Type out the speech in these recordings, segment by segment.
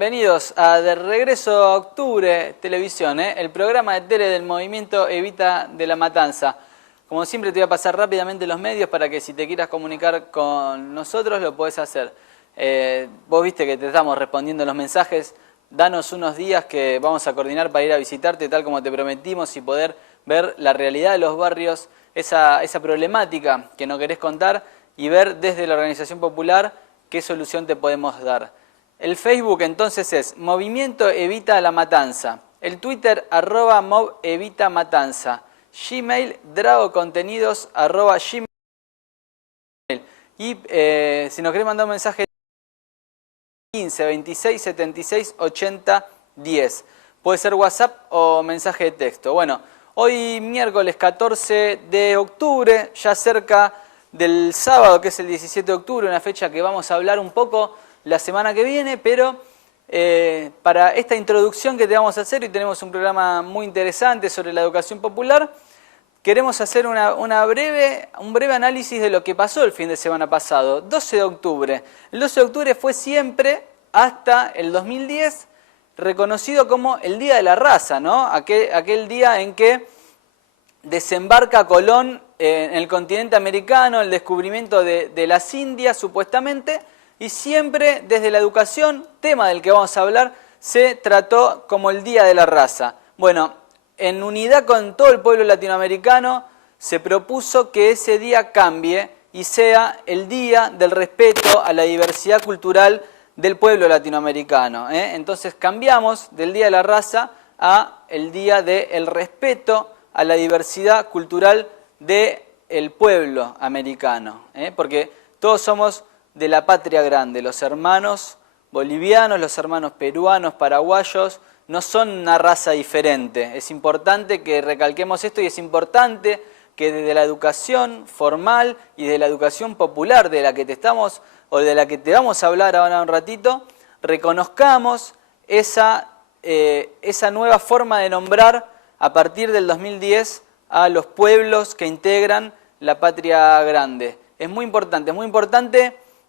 bienvenidos a De Regreso a Octubre Televisión, el programa de tele del movimiento Evita de la Matanza. Como siempre te voy a pasar rápidamente los medios para que si te quieras comunicar con nosotros lo podés hacer. Vos viste que te estamos respondiendo los mensajes, danos unos días que vamos a coordinar para ir a visitarte tal como te prometimos y poder ver la realidad de los barrios, esa problemática que no querés contar y ver desde la organización popular qué solución te podemos dar. El Facebook entonces es Movimiento Evita la Matanza, el Twitter @MovEvitaMatanza, Gmail dragocontenidos@gmail y si nos querés mandar un mensaje 15 26 76 80 10, puede ser WhatsApp o mensaje de texto. Bueno, hoy miércoles 14 de octubre, ya cerca del sábado que es el 17 de octubre, una fecha que vamos a hablar un poco la semana que viene, pero para esta introducción que te vamos a hacer, y tenemos un programa muy interesante sobre la educación popular, queremos hacer un breve análisis de lo que pasó el fin de semana pasado, 12 de octubre. El 12 de octubre fue siempre, hasta el 2010, reconocido como el Día de la Raza, ¿no? Aquel día en que desembarca Colón en el continente americano, el descubrimiento de las Indias, supuestamente, y siempre desde la educación, tema del que vamos a hablar, se trató como el Día de la Raza. Bueno, en unidad con todo el pueblo latinoamericano, se propuso que ese día cambie y sea el Día del Respeto a la Diversidad Cultural del pueblo latinoamericano. Entonces cambiamos del Día de la Raza a el Día del Respeto a la Diversidad Cultural del pueblo americano. Porque todos somos de la patria grande, los hermanos bolivianos, los hermanos peruanos, paraguayos, no son una raza diferente. Es importante que recalquemos esto y es importante que desde la educación formal y de la educación popular de la que te vamos a hablar ahora un ratito, reconozcamos esa nueva forma de nombrar a partir del 2010 a los pueblos que integran la patria grande. Es muy importante,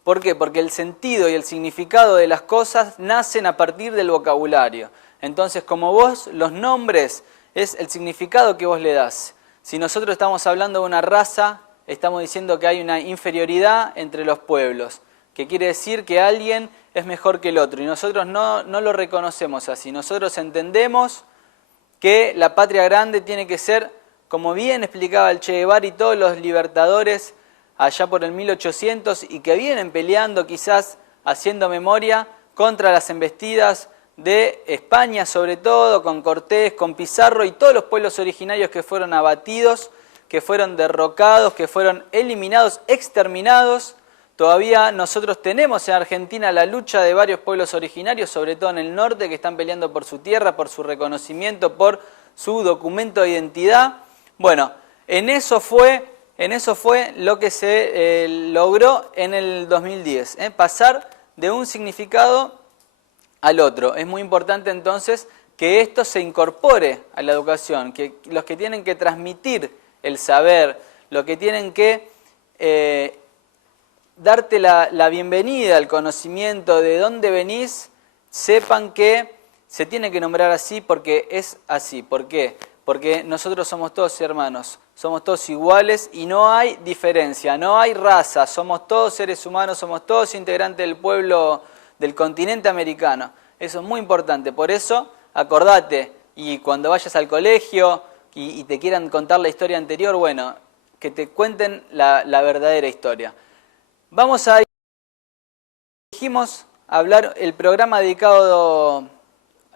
¿por qué? Porque el sentido y el significado de las cosas nacen a partir del vocabulario. Entonces, como vos, los nombres es el significado que vos le das. Si nosotros estamos hablando de una raza, estamos diciendo que hay una inferioridad entre los pueblos, que quiere decir que alguien es mejor que el otro, y nosotros no lo reconocemos así. Nosotros entendemos que la patria grande tiene que ser, como bien explicaba el Che Guevara y todos los libertadores allá por el 1800, y que vienen peleando quizás, haciendo memoria, contra las embestidas de España, sobre todo, con Cortés, con Pizarro y todos los pueblos originarios que fueron abatidos, que fueron derrocados, que fueron eliminados, exterminados. Todavía nosotros tenemos en Argentina la lucha de varios pueblos originarios, sobre todo en el norte, que están peleando por su tierra, por su reconocimiento, por su documento de identidad. Bueno, en eso fue lo que se logró en el 2010, pasar de un significado al otro. Es muy importante entonces que esto se incorpore a la educación, que los que tienen que transmitir el saber, los que tienen que darte la bienvenida al conocimiento de dónde venís, sepan que se tiene que nombrar así porque es así. ¿Por qué? Porque nosotros somos todos hermanos, somos todos iguales y no hay diferencia, no hay raza, somos todos seres humanos, somos todos integrantes del pueblo del continente americano. Eso es muy importante, por eso acordate, y cuando vayas al colegio y te quieran contar la historia anterior, bueno, que te cuenten la verdadera historia. Vamos a hablar, el programa dedicado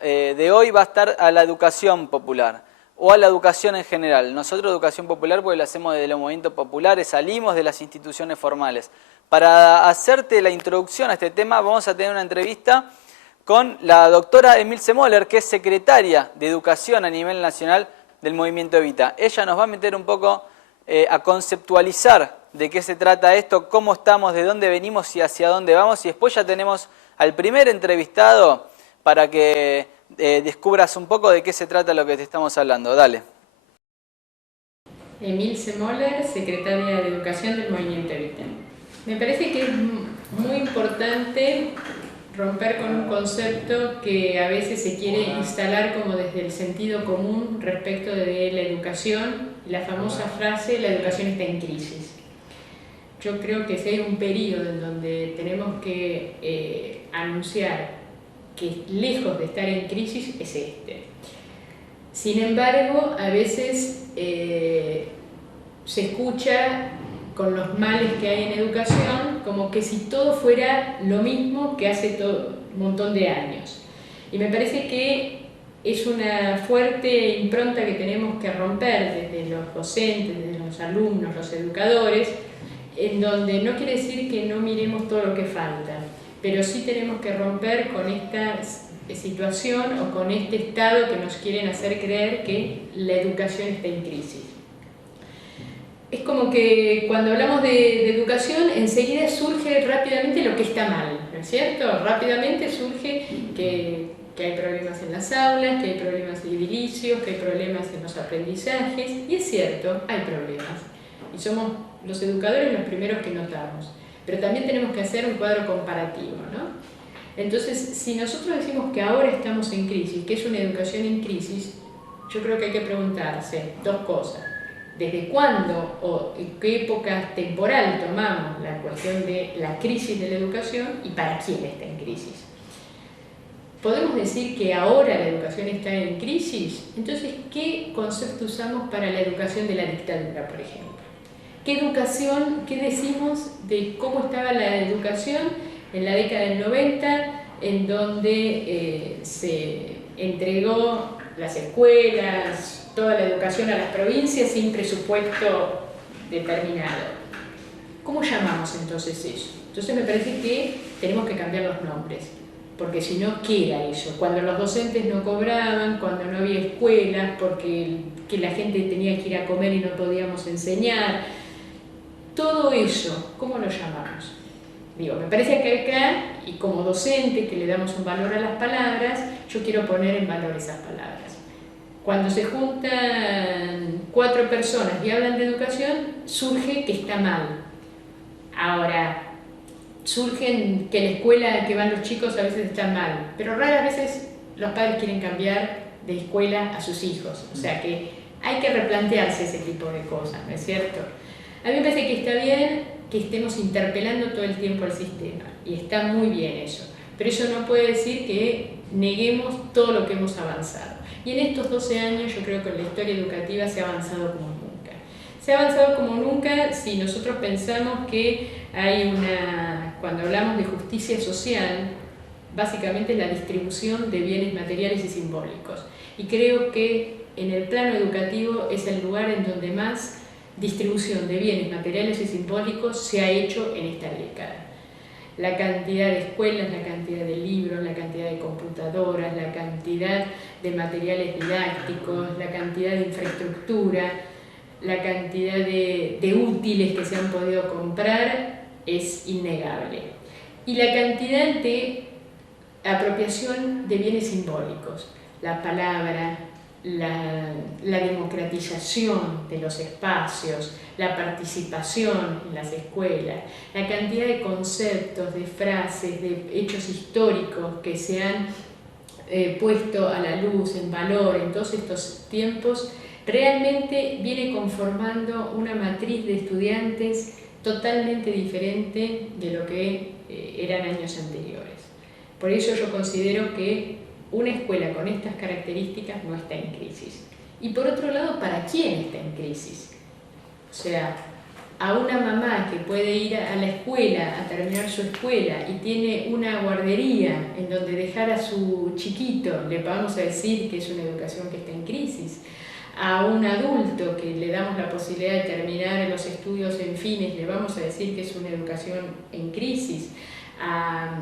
de hoy va a estar a la educación popular, o a la educación en general. Nosotros educación popular porque lo hacemos desde los movimientos populares, salimos de las instituciones formales. Para hacerte la introducción a este tema vamos a tener una entrevista con la doctora Emilce Moller, que es secretaria de Educación a nivel nacional del Movimiento Evita. Ella nos va a meter un poco a conceptualizar de qué se trata esto, cómo estamos, de dónde venimos y hacia dónde vamos. Y después ya tenemos al primer entrevistado para que descubras un poco de qué se trata lo que te estamos hablando. Dale. Emilce Moller, secretaria de Educación del Movimiento Evita. Me parece que es muy importante romper con un concepto que a veces se quiere instalar como desde el sentido común respecto de la educación, la famosa frase, la educación está en crisis. Yo creo que si hay un periodo en donde tenemos que anunciar que lejos de estar en crisis es este. Sin embargo, a veces se escucha con los males que hay en educación, como que si todo fuera lo mismo que hace un montón de años. Y me parece que es una fuerte impronta que tenemos que romper desde los docentes, desde los alumnos, los educadores, en donde no quiere decir que no miremos todo lo que falta, pero sí tenemos que romper con esta situación o con este estado que nos quieren hacer creer que la educación está en crisis. Es como que cuando hablamos de educación enseguida surge rápidamente lo que está mal, ¿no es cierto? Rápidamente surge que hay problemas en las aulas, que hay problemas edilicios, que hay problemas en los aprendizajes, y es cierto, hay problemas. Y somos los educadores los primeros que notamos. Pero también tenemos que hacer un cuadro comparativo, ¿no? Entonces, si nosotros decimos que ahora estamos en crisis, que es una educación en crisis, yo creo que hay que preguntarse dos cosas. ¿Desde cuándo o en qué época temporal tomamos la cuestión de la crisis de la educación y para quién está en crisis? ¿Podemos decir que ahora la educación está en crisis? Entonces, ¿qué concepto usamos para la educación de la dictadura, por ejemplo? ¿Qué decimos de cómo estaba la educación en la década del 90, en donde se entregó las escuelas, toda la educación a las provincias sin presupuesto determinado? ¿Cómo llamamos entonces eso? Entonces me parece que tenemos que cambiar los nombres, porque si no, ¿qué era eso? Cuando los docentes no cobraban, cuando no había escuelas, porque que la gente tenía que ir a comer y no podíamos enseñar, todo eso, ¿cómo lo llamamos? Digo, me parece que acá, y como docente que le damos un valor a las palabras, yo quiero poner en valor esas palabras. Cuando se juntan 4 personas y hablan de educación, surge que está mal. Ahora, surge que la escuela que van los chicos a veces está mal, pero raras veces los padres quieren cambiar de escuela a sus hijos. O sea que hay que replantearse ese tipo de cosas, ¿no es cierto? A mí me parece que está bien que estemos interpelando todo el tiempo al sistema, y está muy bien eso, pero eso no puede decir que neguemos todo lo que hemos avanzado. Y en estos 12 años yo creo que en la historia educativa se ha avanzado como nunca. Se ha avanzado como nunca si nosotros pensamos que hay cuando hablamos de justicia social, básicamente es la distribución de bienes materiales y simbólicos. Y creo que en el plano educativo es el lugar en donde más distribución de bienes materiales y simbólicos se ha hecho en esta década. La cantidad de escuelas, la cantidad de libros, la cantidad de computadoras, la cantidad de materiales didácticos, la cantidad de infraestructura, la cantidad de útiles que se han podido comprar es innegable. Y la cantidad de apropiación de bienes simbólicos, la palabra, la democratización de los espacios, la participación en las escuelas, la cantidad de conceptos, de frases, de hechos históricos que se han puesto a la luz, en valor en todos estos tiempos, realmente viene conformando una matriz de estudiantes totalmente diferente de lo que eran años anteriores. Por eso yo considero que una escuela con estas características no está en crisis. Y por otro lado, ¿para quién está en crisis? O sea, a una mamá que puede ir a la escuela, a terminar su escuela y tiene una guardería en donde dejar a su chiquito, le vamos a decir que es una educación que está en crisis. A un adulto que le damos la posibilidad de terminar los estudios en fines, le vamos a decir que es una educación en crisis. A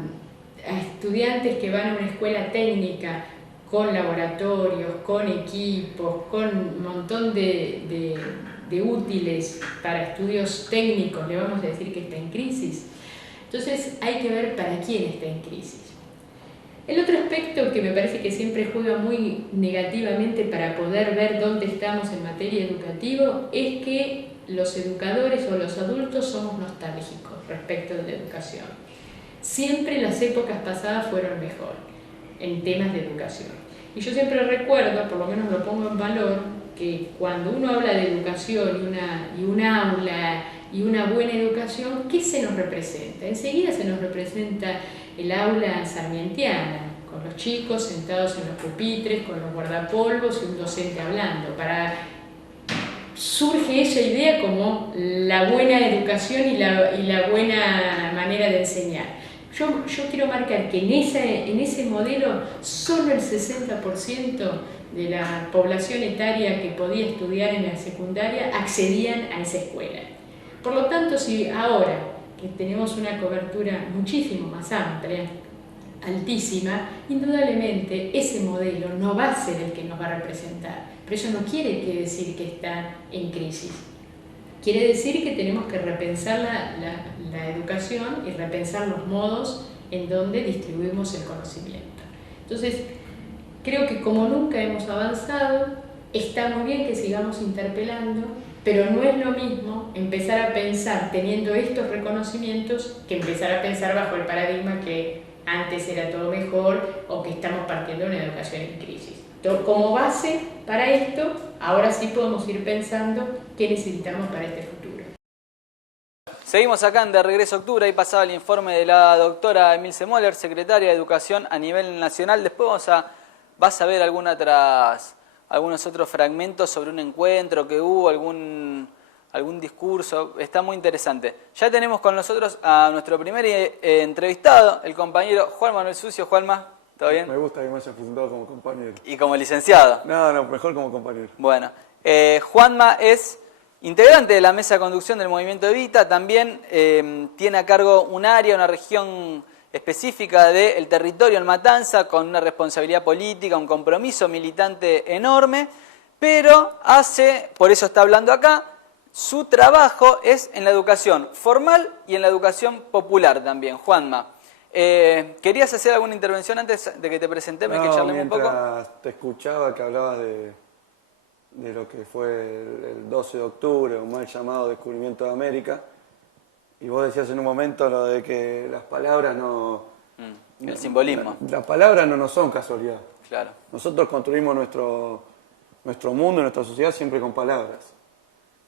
estudiantes que van a una escuela técnica con laboratorios, con equipos, con un montón de útiles para estudios técnicos, le vamos a decir que está en crisis. Entonces hay que ver para quién está en crisis. El otro aspecto que me parece que siempre juega muy negativamente para poder ver dónde estamos en materia educativa es que los educadores o los adultos somos nostálgicos respecto de la educación. siempre las épocas pasadas fueron mejor en temas de educación. Y yo siempre recuerdo, por lo menos lo pongo en valor, que cuando uno habla de educación y un aula y una buena educación, ¿qué se nos representa? Enseguida se nos representa el aula sarmientiana, con los chicos sentados en los pupitres, con los guardapolvos y un docente hablando. Surge esa idea como la buena educación y la buena manera de enseñar. Yo quiero marcar que en ese modelo solo el 60% de la población etaria que podía estudiar en la secundaria accedían a esa escuela. Por lo tanto, si ahora que tenemos una cobertura muchísimo más amplia, altísima, indudablemente ese modelo no va a ser el que nos va a representar. Pero eso no quiere decir que está en crisis. Quiere decir que tenemos que repensar la educación y repensar los modos en donde distribuimos el conocimiento. Entonces, creo que como nunca hemos avanzado, está muy bien que sigamos interpelando, pero no es lo mismo empezar a pensar teniendo estos reconocimientos que empezar a pensar bajo el paradigma que antes era todo mejor o que estamos partiendo de una educación en crisis. Entonces, como base para esto, ahora sí podemos ir pensando qué necesitamos para este futuro. Seguimos acá en De Regreso a Octubre. Ahí pasaba el informe de la doctora Emilce Moller, secretaria de Educación a nivel nacional. Después vas a ver algunos otros fragmentos sobre un encuentro que hubo, algún discurso. Está muy interesante. Ya tenemos con nosotros a nuestro primer entrevistado, el compañero Juan Manuel Sucio. Juanma, ¿todo bien? Me gusta que me hayas presentado como compañero. Y como licenciado. No, mejor como compañero. Bueno, Juanma es integrante de la mesa de conducción del Movimiento Evita. También tiene a cargo un área, una región específica del territorio en Matanza, con una responsabilidad política, un compromiso militante enorme, pero por eso está hablando acá, su trabajo es en la educación formal y en la educación popular también. Juanma, ¿querías hacer alguna intervención antes de que te presentemos y que charlemos un poco? Mientras te escuchaba que hablabas de lo que fue el 12 de octubre, un mal llamado descubrimiento de América, y vos decías en un momento lo de que las palabras el simbolismo. Las palabras no nos son casualidad. Claro. Nosotros construimos nuestro mundo y nuestra sociedad siempre con palabras.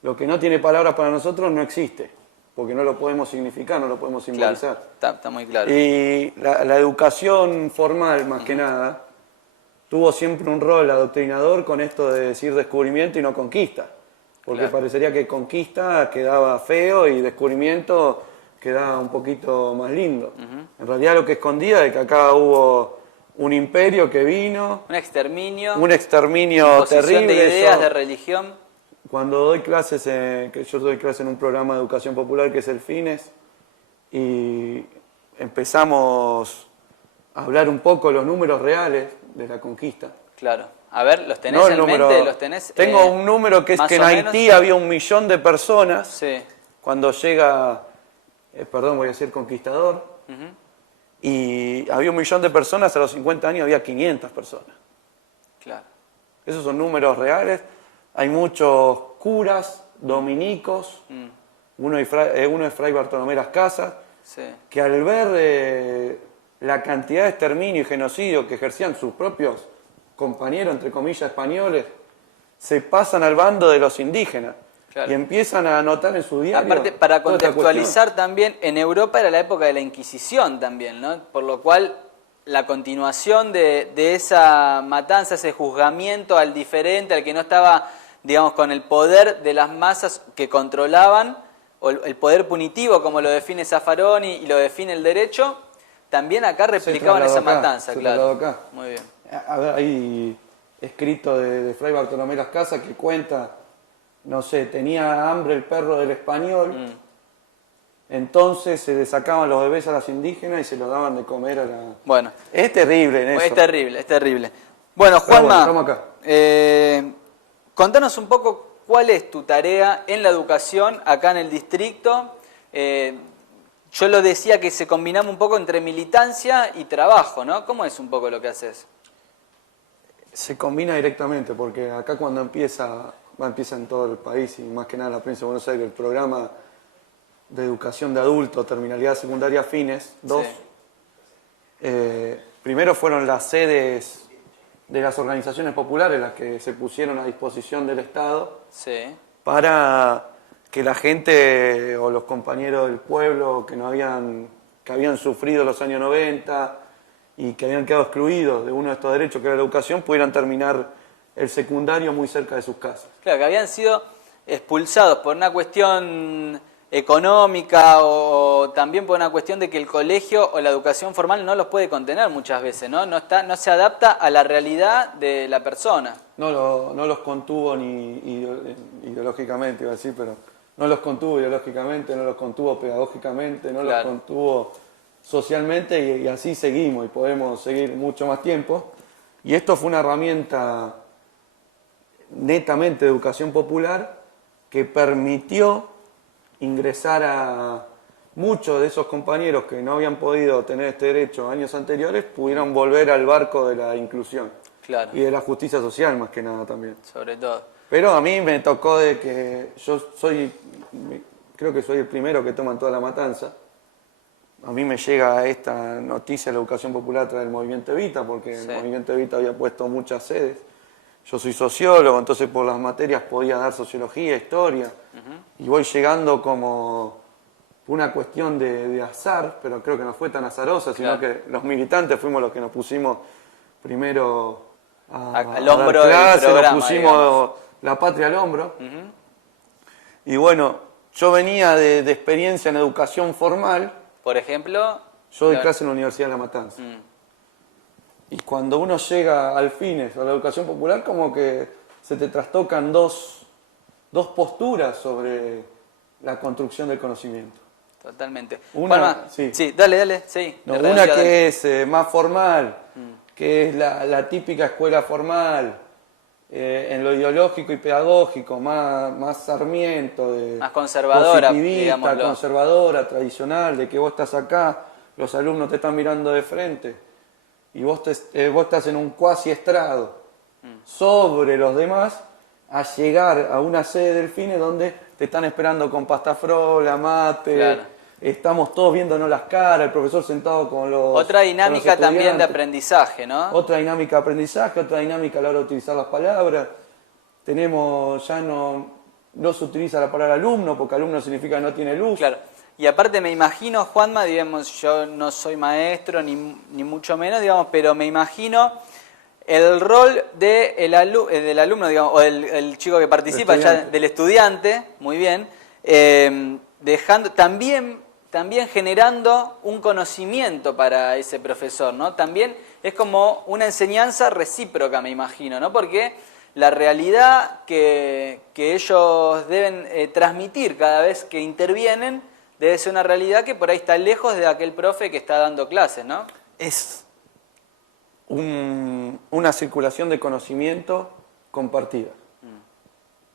Lo que no tiene palabras para nosotros no existe, porque no lo podemos significar, no lo podemos simbolizar. Claro, está muy claro. Y la educación formal, más que nada, tuvo siempre un rol adoctrinador con esto de decir descubrimiento y no conquista. Porque parecería que conquista quedaba feo y descubrimiento quedaba un poquito más lindo. En realidad lo que escondía es que acá hubo un imperio que vino... Un exterminio terrible. De ideas, de religión. Cuando doy clases, yo doy clases en un programa de educación popular que es el FINES, y empezamos a hablar un poco los números reales de la conquista. Claro. A ver, ¿los tenés en mente? ¿Los tenés, tengo un número que es que en Haití había 1 millón de personas. Sí. Cuando llega, voy a decir conquistador, y había 1 millón de personas, a los 50 años había 500 personas. Claro. Esos son números reales. Hay muchos curas, dominicos, uno es Fray Bartolomé Las Casas, que al ver la cantidad de exterminio y genocidio que ejercían sus propios compañeros, entre comillas, españoles, se pasan al bando de los indígenas. Claro. Y empiezan a anotar en su diario. Aparte, para contextualizar también, en Europa era la época de la Inquisición también, ¿no? Por lo cual, la continuación de esa matanza, ese juzgamiento al diferente, al que no estaba, digamos, con el poder de las masas que controlaban, o el poder punitivo, como lo define Zaffaroni y lo define el derecho, también acá replicaban esa matanza, claro. Acá. Muy bien. Hay escrito de Fray Bartolomé Las Casas que cuenta, no sé, tenía hambre el perro del español, entonces se le sacaban los bebés a las indígenas y se los daban de comer a la... Bueno. Es terrible en eso. Es terrible. Bueno, Juanma, estamos acá. Contanos un poco cuál es tu tarea en la educación acá en el distrito. Yo lo decía que se combinaba un poco entre militancia y trabajo, ¿no? ¿Cómo es un poco lo que haces? Se combina directamente, porque acá cuando empieza en todo el país y más que nada la provincia de Buenos Aires, el programa de educación de adultos, terminalidad secundaria FINES 2, primero fueron las sedes de las organizaciones populares las que se pusieron a disposición del Estado Sí. para que la gente o los compañeros del pueblo que habían sufrido los años 90 y que habían quedado excluidos de uno de estos derechos que era la educación, pudieran terminar el secundario muy cerca de sus casas. Claro, que habían sido expulsados por una cuestión económica o también por una cuestión de que el colegio o la educación formal no los puede contener muchas veces, ¿no? No se adapta a la realidad de la persona. No los contuvo ni ideológicamente, iba a decir, pero no los contuvo ideológicamente, no los contuvo pedagógicamente, no Claro. los contuvo socialmente y así seguimos y podemos seguir mucho más tiempo. Y esto fue una herramienta netamente de educación popular que permitió ingresar a muchos de esos compañeros que no habían podido tener este derecho años anteriores, pudieron volver al barco de la inclusión Claro, y de la justicia social más que nada también. sobre todo. Pero a mí me tocó de que creo que soy el primero que toma en toda la matanza. A mí me llega esta noticia de la educación popular a través del Movimiento Evita, porque Sí. el Movimiento Evita había puesto muchas sedes. Yo soy sociólogo, entonces por las materias podía dar sociología, historia, y voy llegando como una cuestión de azar, pero creo que no fue tan azarosa, sino Claro. que los militantes fuimos los que nos pusimos primero Al hombro dar del clase, programa, nos pusimos digamos. la patria al hombro. Y bueno, yo venía de experiencia en educación formal, Por ejemplo, yo doy la- clase en la Universidad de La Matanza. Mm, Y cuando uno llega al fines, a la educación popular, como que se te trastocan dos posturas sobre la construcción del conocimiento. totalmente. Una- Juanma, sí. dale, sí. No, te una redondeo, dale. que es más formal, que es la típica escuela formal, en lo ideológico y pedagógico, más Sarmiento, Más conservadora, positivista, digámoslo. conservadora, tradicional, de que vos estás acá, los alumnos te están mirando de frente y vos estás en un cuasi estrado sobre los demás a llegar a una sede del FINE donde te están esperando con pasta frola, mate, Claro. estamos todos viéndonos las caras, el profesor sentado con los Otra con dinámica los también de estudiantes. aprendizaje, ¿no? Otra dinámica de aprendizaje, otra dinámica a la hora de utilizar las palabras. Ya no se utiliza la palabra alumno, porque alumno significa no tiene luz. Claro. Y aparte me imagino, Juanma, digamos, yo no soy maestro ni mucho menos, digamos, pero me imagino el rol del alumno, digamos, o el chico que participa, estudiante. del estudiante, muy bien, dejando también generando un conocimiento para ese profesor, ¿no? También es como una enseñanza recíproca, me imagino, ¿no? Porque la realidad que ellos deben transmitir cada vez que intervienen debe ser una realidad que por ahí está lejos de aquel profe que está dando clases, ¿no? Es una circulación de conocimiento compartida.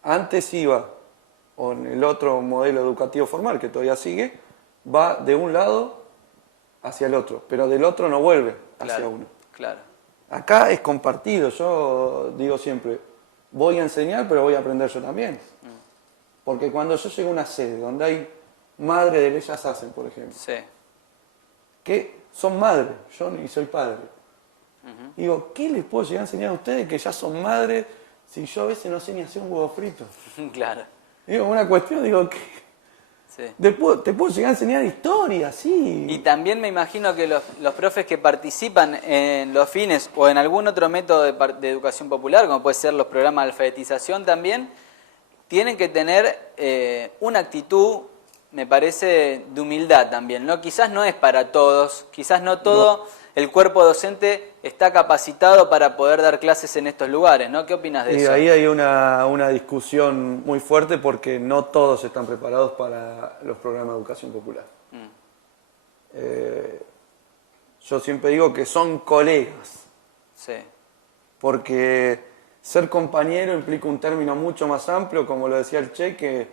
Antes iba, o en el otro modelo educativo formal que todavía sigue, va de un lado hacia el otro, pero del otro no vuelve hacia Claro, uno. claro. Acá es compartido, yo digo siempre, voy a enseñar, pero voy a aprender yo también. Porque cuando yo llego a una sede donde hay madres de bellas hacen, por ejemplo, Sí. que son madres, yo ni soy padre. Digo, ¿qué les puedo llegar a enseñar a ustedes que ya son madres si yo a veces no sé ni hacer un huevo frito? Claro. Digo, una cuestión, digo, que Sí. te puedo llegar a enseñar historia, sí. Y también me imagino que los profes que participan en los fines o en algún otro método de educación popular, como puede ser los programas de alfabetización también, tienen que tener una actitud, me parece, de humildad también, ¿no? Quizás no es para todos, quizás no todo el cuerpo docente está capacitado para poder dar clases en estos lugares, ¿no? ¿Qué opinas de Y eso? ahí hay una discusión muy fuerte porque no todos están preparados para los programas de educación popular. Yo siempre digo que son colegas, Sí, porque ser compañero implica un término mucho más amplio, como lo decía el Che, que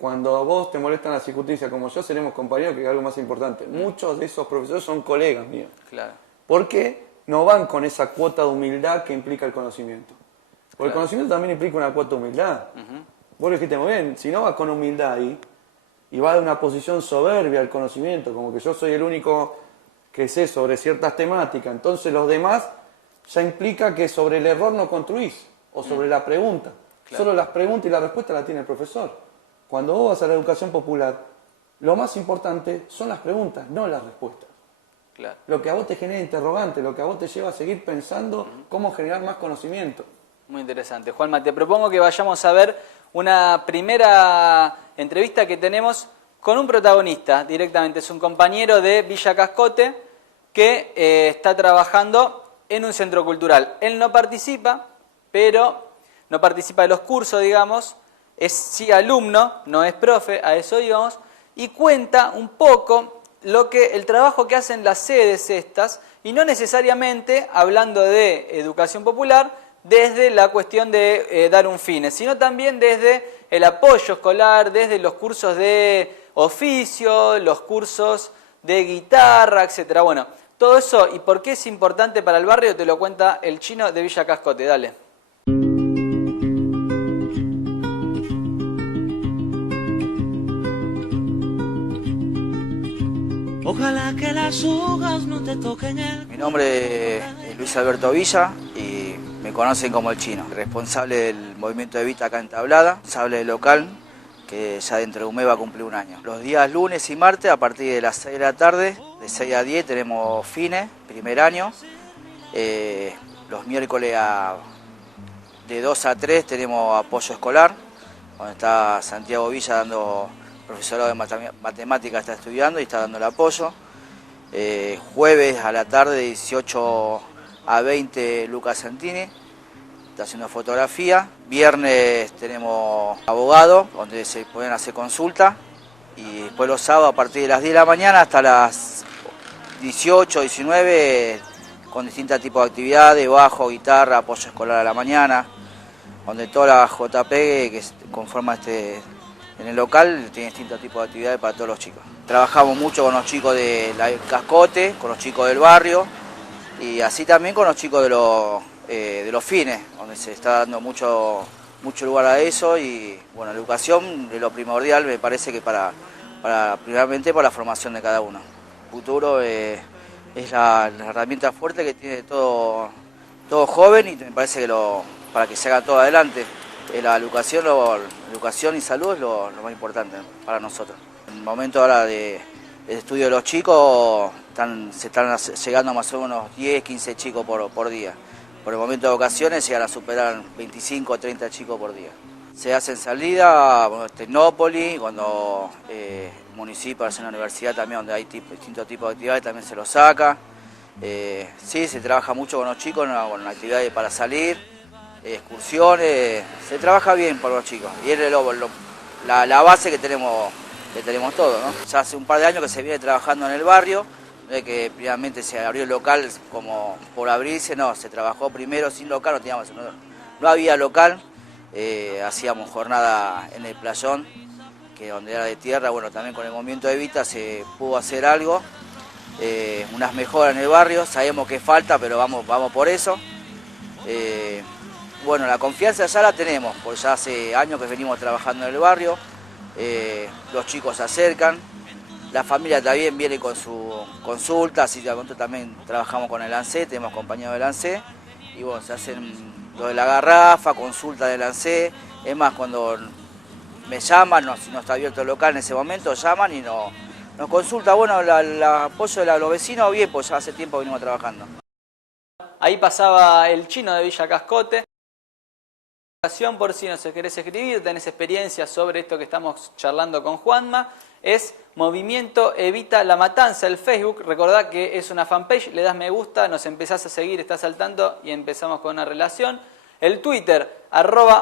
cuando a vos te molestan las injusticias como yo, seremos compañeros, que es algo más importante. Muchos de esos profesores son colegas míos, claro. porque no van con esa cuota de humildad que implica el conocimiento. Porque el Claro. conocimiento también implica una cuota de humildad. Vos lo dijiste muy bien, si no va con humildad ahí, y va de una posición soberbia al conocimiento, como que yo soy el único que sé sobre ciertas temáticas, entonces los demás ya implica que sobre el error no construís, o sobre la pregunta. Claro. Solo las preguntas y la respuesta la tiene el profesor. Cuando vos vas a la educación popular, lo más importante son las preguntas, no las respuestas. Claro. Lo que a vos te genera interrogante, lo que a vos te lleva a seguir pensando cómo generar más conocimiento. Muy interesante. Juanma, te propongo que vayamos a ver una primera entrevista que tenemos con un protagonista directamente. Es un compañero de Villa Cascote que está trabajando en un centro cultural. Él no participa, pero no participa de los cursos, digamos, es sí alumno, no es profe, a eso íbamos, y cuenta un poco el trabajo que hacen las sedes estas, y no necesariamente hablando de educación popular desde la cuestión de dar un fine, sino también desde el apoyo escolar, desde los cursos de oficio, los cursos de guitarra, etcétera. Bueno, todo eso y por qué es importante para el barrio te lo cuenta el Chino de Villa Cascote. Dale. Ojalá que las hojas no te toquen el... Mi nombre es Luis Alberto Villa y me conocen como el Chino, responsable del movimiento Evita acá en Tablada, responsable del local que ya dentro de un mes va a cumplir un año. Los días lunes y martes a partir de las 6 de la tarde, de 6 a 10 tenemos fines, primer año. Los miércoles de 2 a 3 tenemos apoyo escolar, donde está Santiago Villa dando... profesorado de matemáticas está estudiando y está dando el apoyo. Jueves a la tarde, 18 a 20, Lucas Santini, está haciendo fotografía. Viernes tenemos abogado, donde se pueden hacer consultas. Y después los sábados a partir de las 10 de la mañana hasta las 18, 19, con distintos tipos de actividades, bajo, guitarra, apoyo escolar a la mañana, donde toda la JP que conforma en el local tiene distintos tipos de actividades para todos los chicos. Trabajamos mucho con los chicos de la Cascote, con los chicos del barrio y así también con los chicos de los fines, donde se está dando mucho lugar a eso y bueno, la educación es lo primordial, me parece que primeramente para la formación de cada uno. El futuro es la herramienta fuerte que tiene todo joven y me parece que para que se haga todo adelante. La educación y salud es lo más importante para nosotros. En el momento ahora del estudio de los chicos se están llegando a más o menos 10, 15 chicos por día. Por el momento de ocasiones llegan a superar 25 o 30 chicos por día. Se hacen salidas, Tecnópolis, cuando el municipio hace una universidad también donde hay distintos tipos de actividades también se los saca. Sí, se trabaja mucho con los chicos, con actividades para salir. Excursiones, se trabaja bien por los chicos y es la base que tenemos todos, ¿no? Ya hace un par de años que se viene trabajando en el barrio, de que primeramente se abrió el local como por abrirse, no, se trabajó primero sin local, no había local, hacíamos jornada en el playón, que donde era de tierra, bueno, también con el movimiento de Evita se pudo hacer algo, unas mejoras en el barrio, sabemos que falta, pero vamos por eso. Bueno, la confianza ya la tenemos, porque ya hace años que venimos trabajando en el barrio, los chicos se acercan, la familia también viene con su consulta, así que también trabajamos con el ANSE, tenemos compañeros del ANSE, y bueno, se hacen lo de la garrafa, consulta del ANSE, es más, cuando me llaman, si no está abierto el local en ese momento, llaman y nos consulta, bueno, el apoyo de los vecinos, bien, pues ya hace tiempo que venimos trabajando. Ahí pasaba el Chino de Villa Cascote. Por si nos querés escribir, tenés experiencia sobre esto que estamos charlando con Juanma, es Movimiento Evita la Matanza, el Facebook. Recordá que es una fanpage, le das me gusta, nos empezás a seguir, estás saltando y empezamos con una relación. El Twitter,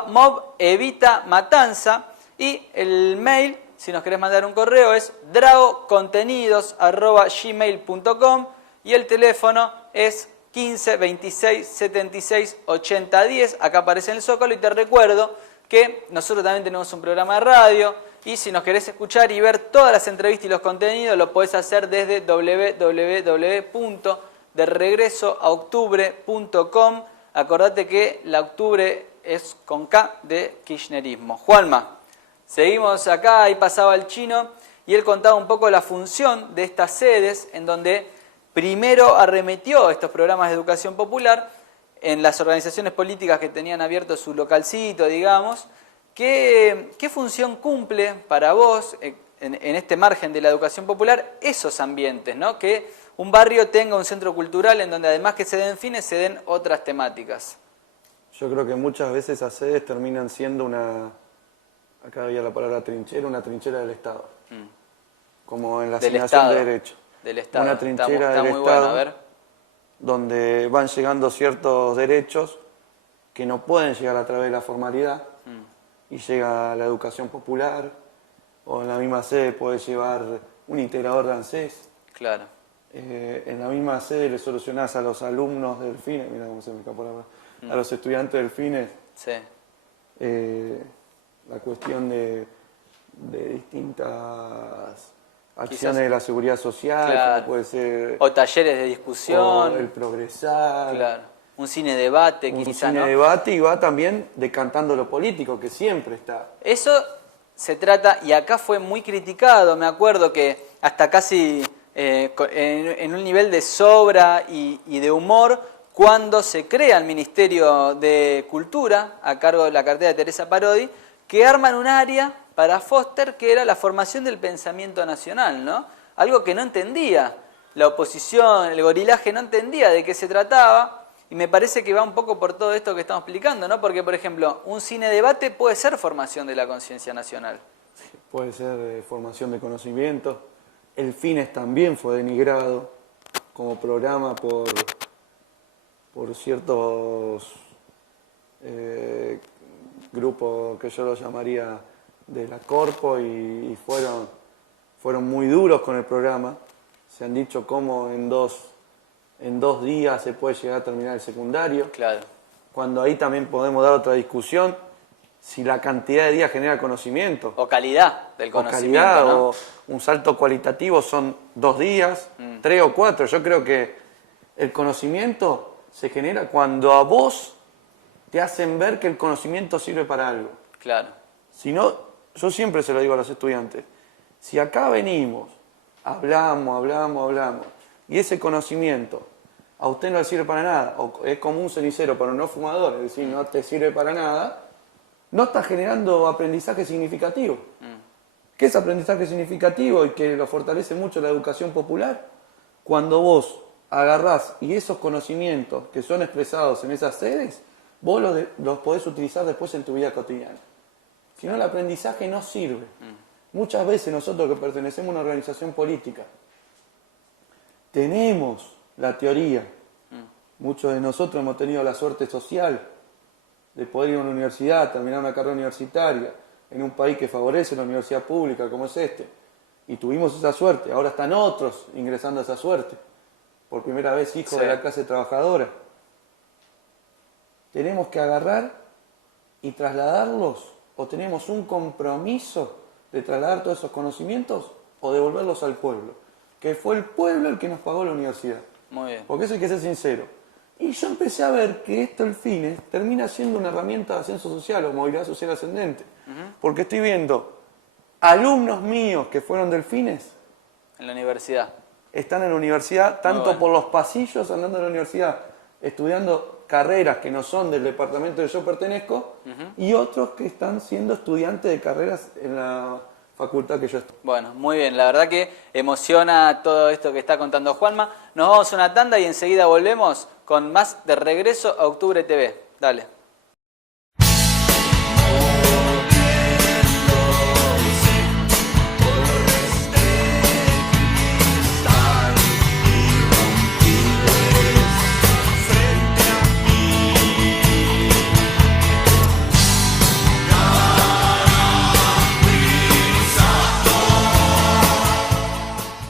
@MovEvitaMatanza, y el mail, si nos querés mandar un correo, es dragocontenidos@gmail.com, y el teléfono es 15 26 76 80 10. Acá aparece en el Zócalo y te recuerdo que nosotros también tenemos un programa de radio y si nos querés escuchar y ver todas las entrevistas y los contenidos lo podés hacer desde www.deregresoaoctubre.com. Acordate que la octubre es con K de kirchnerismo. Juanma, seguimos acá, ahí pasaba el Chino y él contaba un poco la función de estas sedes en donde primero arremetió estos programas de educación popular en las organizaciones políticas que tenían abierto su localcito, digamos. ¿Qué función cumple para vos, en este margen de la educación popular, esos ambientes, ¿no? Que un barrio tenga un centro cultural en donde además que se den fines, se den otras temáticas? Yo creo que muchas veces esas sedes terminan siendo acá había la palabra trinchera, una trinchera del Estado. Como en la asignación de derechos. Del Estado. Una trinchera está del muy Estado, bueno, a ver. donde van llegando ciertos derechos que no pueden llegar a través de la formalidad, y llega la educación popular, o en la misma sede puede llevar un integrador de ANSES. Claro. En la misma sede le solucionás a los alumnos del FINES, mira cómo se me escapó la palabra, a los estudiantes del FINES, Sí. la cuestión de distintas acciones Quizás, de la seguridad social, claro, como puede ser, o talleres de discusión. o el progresar, Claro. Un cine debate, un quizá, cine ¿no? debate, y va también decantando lo político, que siempre está. Eso se trata, y acá fue muy criticado, me acuerdo que hasta casi en un nivel de sobra y de humor, cuando se crea el Ministerio de Cultura, a cargo de la cartera de Teresa Parodi, que arman un área para Foster, que era la formación del pensamiento nacional, ¿no? Algo que no entendía la oposición, el gorilaje no entendía de qué se trataba, y me parece que va un poco por todo esto que estamos explicando, ¿no? Porque, por ejemplo, un cine debate puede ser formación de la conciencia nacional. Puede ser formación de conocimiento. El FINES también fue denigrado como programa por ciertos grupos que yo los llamaría de la Corpo, y fueron muy duros con el programa. Se han dicho cómo en dos días se puede llegar a terminar el secundario. Claro. Cuando ahí también podemos dar otra discusión, si la cantidad de días genera conocimiento. O calidad del O conocimiento, calidad, ¿no? o un salto cualitativo son 2 días, 3 o 4. Yo creo que el conocimiento se genera cuando a vos te hacen ver que el conocimiento sirve para algo. Claro. Si no, yo siempre se lo digo a los estudiantes, si acá venimos, hablamos, y ese conocimiento a usted no le sirve para nada, o es como un cenicero para un no fumador, es decir, no te sirve para nada, no está generando aprendizaje significativo. ¿Qué es aprendizaje significativo y que lo fortalece mucho la educación popular? Cuando vos agarrás y esos conocimientos que son expresados en esas sedes, vos los podés utilizar después en tu vida cotidiana. Si no, el aprendizaje no sirve. Muchas veces nosotros que pertenecemos a una organización política, tenemos la teoría. Muchos de nosotros hemos tenido la suerte social de poder ir a una universidad, terminar una carrera universitaria, en un país que favorece la universidad pública como es este. Y tuvimos esa suerte. Ahora están otros ingresando a esa suerte. Por primera vez hijos de la clase trabajadora. Tenemos que agarrar y trasladarlos, o tenemos un compromiso de trasladar todos esos conocimientos o devolverlos al pueblo, que fue el pueblo el que nos pagó la universidad. Muy bien. Porque eso hay que ser sincero. Y yo empecé a ver que esto, el FINES, termina siendo una herramienta de ascenso social o movilidad social ascendente. Porque estoy viendo alumnos míos que fueron del FINES, En la universidad. están en la universidad, tanto bueno. por los pasillos andando en la universidad, estudiando carreras que no son del departamento que yo pertenezco, y otros que están siendo estudiantes de carreras en la facultad que yo estoy. Bueno, muy bien. La verdad que emociona todo esto que está contando Juanma. Nos vamos a una tanda y enseguida volvemos con más de Regreso a Octubre TV. Dale.